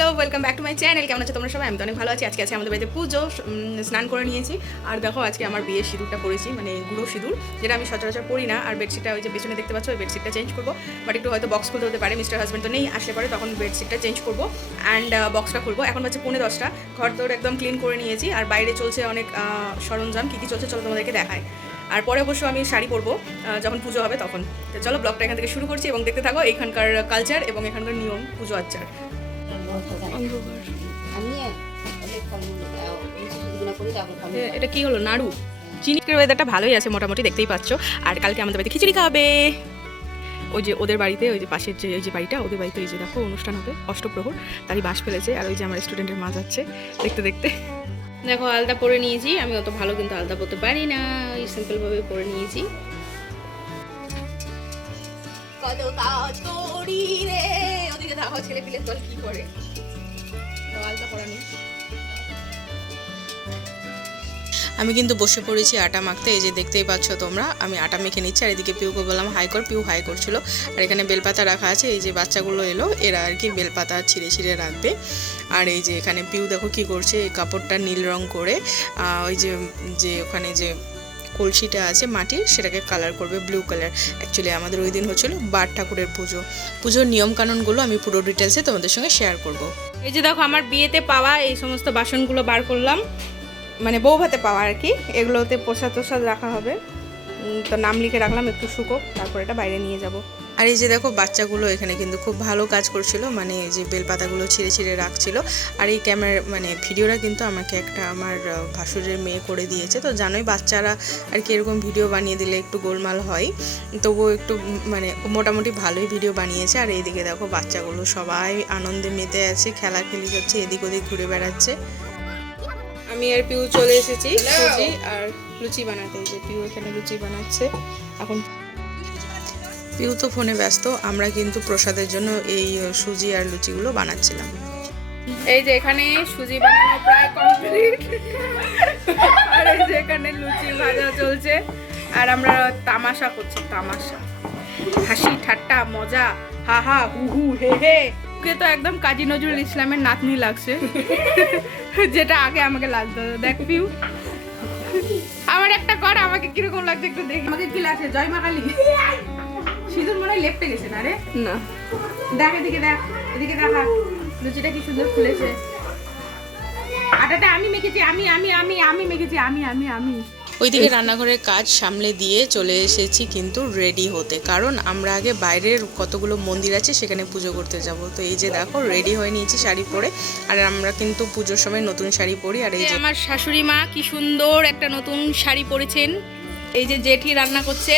Hello welcome back to my channel কেমন আছো তোমরা সবাই? আমি তো অনেক ভালো আছি। আজকে আছে আমাদের বাড়িতে পুজো। স্নান করে নিয়েছি। আর দেখো, আজকে আমার বিয়ের সিঁদুরটা পরেছি মানে গুঁড়ো সিঁদুর, যেটা আমি সচরাচর পরি না। আর বেডশিটটা ওই যে পেছনে দেখতে পাচ্ছ, ওই বেডশিটটা চেঞ্জ করব। বাট একটু হয়তো বক্স খুলতে হতে পারে। মিস্টার হাজব্যান্ড তো নেই, আসলে পরে তখন বেডশিটটা চেঞ্জ করব। অ্যান্ড বক্সটা খুলবো। এখন হচ্ছে পৌনে দশটা। ঘর তোর একদম ক্লিন করে নিয়েছি। আর বাইরে চলছে অনেক সরঞ্জাম। কী কী চলছে চলো তোমাদেরকে দেখায় আর পরে অবশ্য আমি শাড়ি পরবো যখন পুজো হবে তখন। তো চলো ব্লগটা এখান থেকে শুরু করছি এবং দেখতে থাকো এখানকার কালচার এবং এখানকার নিয়ম, পুজো আচার। এটা কি হলো? নাড়ু? চিনিকের ওয়েদারটা ভালোই আছে মোটামুটি দেখতেই পাচ্ছ। আর কালকে আমাদের বাড়িতে খিচুড়ি খাবে। ওই যে ওদের বাড়িতে ওই যে পাশের যে ওই যে বাড়িটা ওদের বাড়িতে এই যে দেখো অনুষ্ঠান হবে অষ্টপ্রহর। তারই বাস ফেলেছে আর ওই যে আমার স্টুডেন্টের মা যাচ্ছে দেখতে দেখতে। দেখো আলতা পরে নিয়েছি। আমি অত ভালো কিন্তু আলতা পরতে পারি না। ওই সিম্পলভাবে পরে নিয়েছি। কত রে। ছেলে কি করে? আমি কিন্তু বসে পড়েছি আটা মাখতে, এই যে দেখতেই পাচ্ছ তোমরা, আমি আটা মেখে নিচ্ছি, আর এদিকে পিউকে বললাম, হাই কর। পিউ হাই করছিল। আর এখানে বেলপাতা রাখা আছে, এই যে বাচ্চাগুলো এলো, এরা আর কি বেলপাতা ছিঁড়ে ছিঁড়ে রাখবে আর এই যে এখানে পিউ দেখো কি করছে, এই কাপড়টা নীল রং করে ওই যে যে ওখানে যে কলসিটা আছে মাটির, সেটাকে কালার করবে ব্লু কালার অ্যাকচুয়ালি আমাদের ওই দিন হচ্ছিল বার ঠাকুরের পুজো। পুজোর নিয়মকানুনগুলো আমি পুরো ডিটেলসে তোমাদের সঙ্গে শেয়ার করব। এই যে দেখো, আমার বিয়েতে পাওয়া এই সমস্ত বাসনগুলো বার করলাম। মানে বউ ভাতে পাওয়া আর কি, এগুলোতে প্রসাদ প্রসাদ রাখা হবে। তো নাম লিখে রাখলাম একটু শুকো তারপর এটা বাইরে নিয়ে যাব। আর এই যে দেখো, বাচ্চাগুলো এখানে কিন্তু খুব ভালো কাজ করছিল মানে যে বেলপাতাগুলো ছিঁড়ে ছিঁড়ে রাখছিল। আর এই ক্যামেরা মানে ভিডিওটা কিন্তু আমাকে একটা, আমার ভাসুরের মেয়ে করে দিয়েছে। তো জানোই বাচ্চারা আর কি এরকম ভিডিও বানিয়ে দিলে একটু গোলমাল হয়। তবুও একটু মানে মোটামুটি ভালোই ভিডিও বানিয়েছে। আর এইদিকে দেখো বাচ্চাগুলো সবাই আনন্দে মেতে আছে, খেলা খেলাখেলি করছে, এদিক ওদিক ঘুরে বেড়াচ্ছে। আমি আর পিউ চলে এসেছি আর লুচি বানাতে। যে পিউ এখানে লুচি বানাচ্ছে। এখন পিউ তো ফোনে ব্যস্ত, আমরা কিন্তু প্রসাদের জন্য এই সুজি আর লুচিগুলো বানাচ্ছিলাম। এই যে এখানে সুজি বানানো প্রায় কমপ্লিট আর এই যে এখানে লুচি ভাজা চলছে। আর আমরা তামাশা করছি, তামাশা। হাসি, ঠাট্টা, মজা, হা হা, হু হু, হে হে। ওকে তো একদম কাজী নজরুল ইসলামের নাতনি লাগছে। যেটা আগে আমাকে লাগতো। দেখ পিউ আমার একটা কর, আমাকে কীরকম লাগছে একটু দেখি। আমাকে কি লাগছে জয় মা কালী সিঁদুর মনে হয় লেপটে গেছে না রে? না। দেখ এদিকে দেখ এদিকে দেখা লুচিটা কি সুন্দর ফুলেছে। আটাটা আমি মেখেছি আমি আমি আমি আমি মেখেছি আমি আমি আমি। ওইদিকে রান্নাঘরের কাজ সামলে দিয়ে চলে এসেছি কিন্তু রেডি হতে। কারণ আমরা আগে বাইরের কতগুলো মন্দির আছে সেখানে পুজো করতে যাব। তো এই যে দেখো রেডি হয়ে নিয়েছি শাড়ি পরে। আর আমরা কিন্তু পুজোর সময় নতুন শাড়ি পরি আর এই যে আমার শাশুড়ি মা কি সুন্দর একটা নতুন শাড়ি পরেছেন। এই যে জেঠি রান্না করছে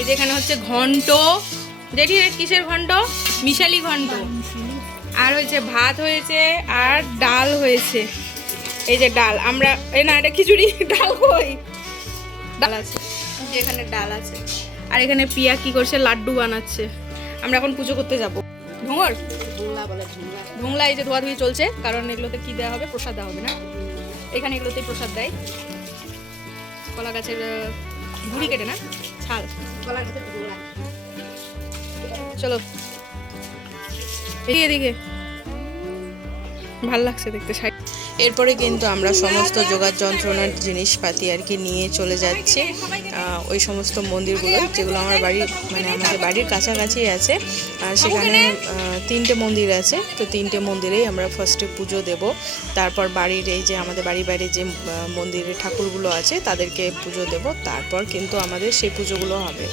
এই যে এখানে হচ্ছে ঘন্ট। এর কিসের ঘন্ট? মিশালি ঘন্ট। আর হয়েছে ভাত হয়েছে আর ডাল হয়েছে। এই যে ডাল, আমরা এই না, এটা খিচুড়ি, ডাল কই? ডাল আছে এখানে ডাল আছে। আর এখানে পিয়া কি করছে? লাড্ডু বানাচ্ছে। আমরা এখন পুজো করতে যাব। ঢুংলা ঢোংলা এই যে ধোয়াধুয়ি চলছে, কারণ এগুলোতে কি দেওয়া হবে? প্রসাদ দেওয়া হবে না? এখানে এগুলোতেই প্রসাদ দেয়। কলা গাছের গুড়ি কেটে না? ঢুংলা চলো। এদিকে। ভালো লাগছে দেখতে শাড়ি এরপরে কিন্তু আমরা সমস্ত যোগার যন্ত্রণার জিনিসপাতি আর কি নিয়ে চলে যাচ্ছি। ওই সমস্ত মন্দিরগুলো যেগুলো আমার বাড়ির মানে আমাদের বাড়ির কাছাকাছি আছে। আর সেখানে তিনটে মন্দির আছে। তো তিনটে মন্দিরেই আমরা ফার্স্টে পুজো দেব। তারপর বাড়ির এই যে আমাদের বাড়ি বাইরে যে মন্দিরের ঠাকুরগুলো আছে, তাদেরকে পুজো দেব। তারপর কিন্তু আমাদের সেই পুজোগুলো হবে।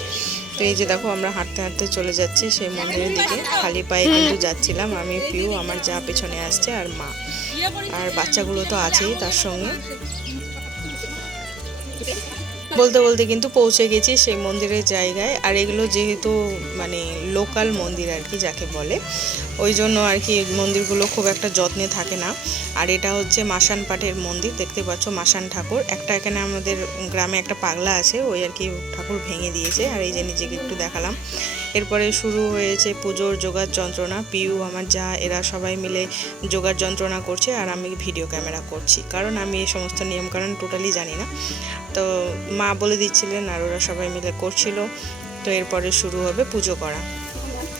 তো এই যে দেখো, আমরা হাঁটতে হাঁটতে চলে যাচ্ছি সেই মন্দিরের দিকে। খালি পায়ে কিন্তু যাচ্ছিলাম। আমি, পিউ, আমার যা পেছনে আসছে আর মা। আর বাচ্চাগুলো তো আছেই তার সঙ্গে। বলতে বলতে কিন্তু পৌঁছে গেছি সেই মন্দিরের জায়গায়। আর এগুলো যেহেতু মানে লোকাল মন্দির আর কি, যাকে বলে। ওই জন্য আর কি মন্দিরগুলো খুব একটা যত্নে থাকে না। আর এটা হচ্ছে মাসান পাঠের মন্দির, দেখতে পাচ্ছ মাসান ঠাকুর। একটা এখানে আমাদের গ্রামে একটা পাগলা আছে, ওই আর কি ঠাকুর ভেঙে দিয়েছে। আর এই যে নিজেকে একটু দেখালাম। এরপরে শুরু হয়েছে পুজোর যোগার যন্ত্রণা। পিউ, আমার যা, এরা সবাই মিলে যোগার যন্ত্রণা করছে আর আমি ভিডিও ক্যামেরা করছি। কারণ আমি এই সমস্ত নিয়মকানুন টোটালি জানি না। তো মা বলে দিচ্ছিলেন আর ওরা সবাই মিলে করছিল। তো এরপরে শুরু হবে পুজো করা।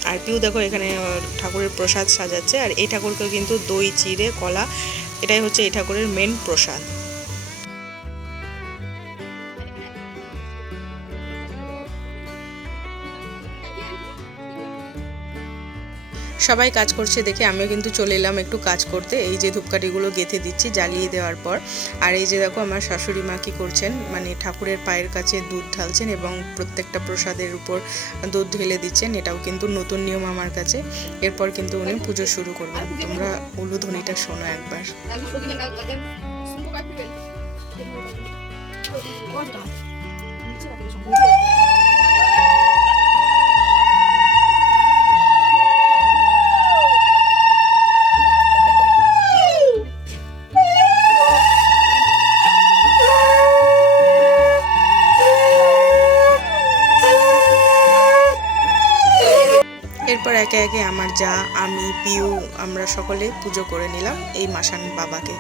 আর পিউ দেখো এখানে ঠাকুরের প্রসাদ সাজাচ্ছে। আর এই ঠাকুরকেও কিন্তু দই, চিড়ে, কলা, এটাই হচ্ছে এই ঠাকুরের মেন প্রসাদ। সবাই কাজ করছে দেখে আমিও কিন্তু চলে এলাম একটু কাজ করতে। এই যে ধূপকাঠিগুলো গেঁথে দিচ্ছি, জ্বালিয়ে দেওয়ার পর। আর এই যে দেখো আমার শাশুড়ি মা কী করছেন মানে ঠাকুরের পায়ের কাছে দুধ ঢালছেন এবং প্রত্যেকটা প্রসাদের উপর দুধ ঢেলে দিচ্ছেন। এটাও কিন্তু নতুন নিয়ম আমার কাছে। এরপর কিন্তু উনি পুজো শুরু করবেন। তোমরা উলুধ্বনিটা শোনো একবার। একে একে আমার যা আমি পিউ আমরা সকলে পুজো করে নিলাম এই মাসান বাবাকে।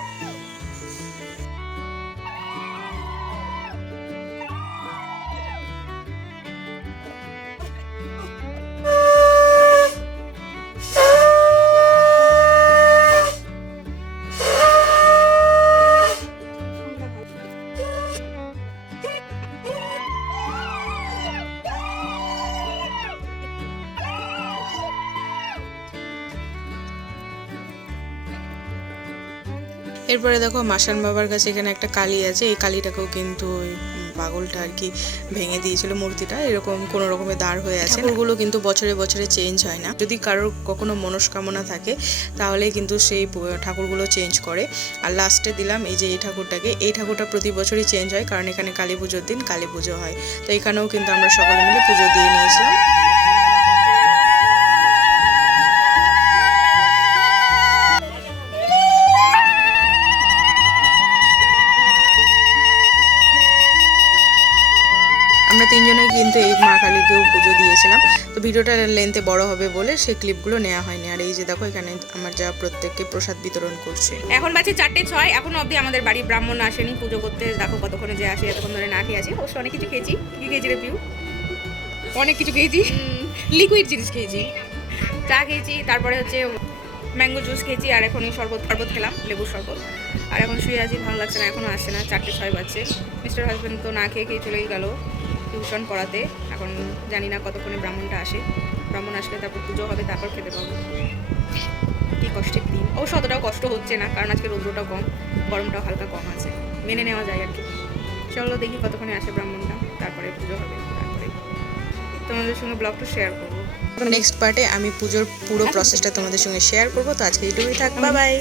এরপরে দেখো মাসান বাবার কাছে এখানে একটা কালী আছে এই কালীটাকেও কিন্তু ওই পাগলটা আর কি ভেঙে দিয়েছিল মূর্তিটা। এরকম কোনো রকমের দাঁড় হয়ে আছে। ওগুলো কিন্তু বছরে বছরে চেঞ্জ হয় না। যদি কারোর কখনো মনস্কামনা থাকে তাহলে কিন্তু সেই ঠাকুরগুলো চেঞ্জ করে। আর লাস্টে দিলাম এই যে এই ঠাকুরটাকে। এই ঠাকুরটা প্রতি বছরই চেঞ্জ হয় কারণ এখানে কালী পুজোর দিন কালী পুজো হয়। তো এখানেও কিন্তু আমরা সকলে মিলে পুজো দিয়ে নিয়েছিলাম। ভিডিওটা লেন্থে বড় হবে বলে সেই ক্লিপগুলো নেওয়া হয়নি। আর এই যে দেখো এখানে আমার যা প্রত্যেককে প্রসাদ বিতরণ করছে। এখন বাজে চারটে ছয় এখনও অবধি আমাদের বাড়ি ব্রাহ্মণ আসেনি। পুজো করতে দেখো কতক্ষণে যে আসে এতক্ষণ ধরে না খেয়ে আছি। অবশ্য অনেক কিছু খেয়েছি। কি খেয়েছি রে পিউ? অনেক কিছু খেয়েছি। লিকুইড জিনিস খেয়েছি। চা খেয়েছি তারপরে হচ্ছে ম্যাঙ্গো জুস খেয়েছি আর এখন এই শরবত শরবত খেলাম লেবুর শরবত। আর এখন শুয়ে আছি ভালো লাগছে না এখনও আসছে না চারটে ছয় বাজছে। মিস্টার হাজব্যান্ড তো না খেয়ে খেয়ে চলেই গেল। টিউশন পড়াতে। এখন জানি না কতক্ষণে ব্রাহ্মণটা আসে। ব্রাহ্মণ আসলে তারপর পুজো হবে তারপর খেতে পাবো। কি কষ্টের দিন। অবশ্য অতটাও কষ্ট হচ্ছে না কারণ আজকে রৌদ্রটাও কম গরমটাও হালকা কম আছে। মেনে নেওয়া যায় আর কি। চলো দেখি কতক্ষণে আসে ব্রাহ্মণটা তারপরে পুজো হবে তারপরে তোমাদের সঙ্গে ব্লগটা শেয়ার করব। নেক্সট পার্টে আমি পুজোর পুরো প্রসেসটা তোমাদের সঙ্গে শেয়ার করব। তো আজকে এইটুকুই থাক বাই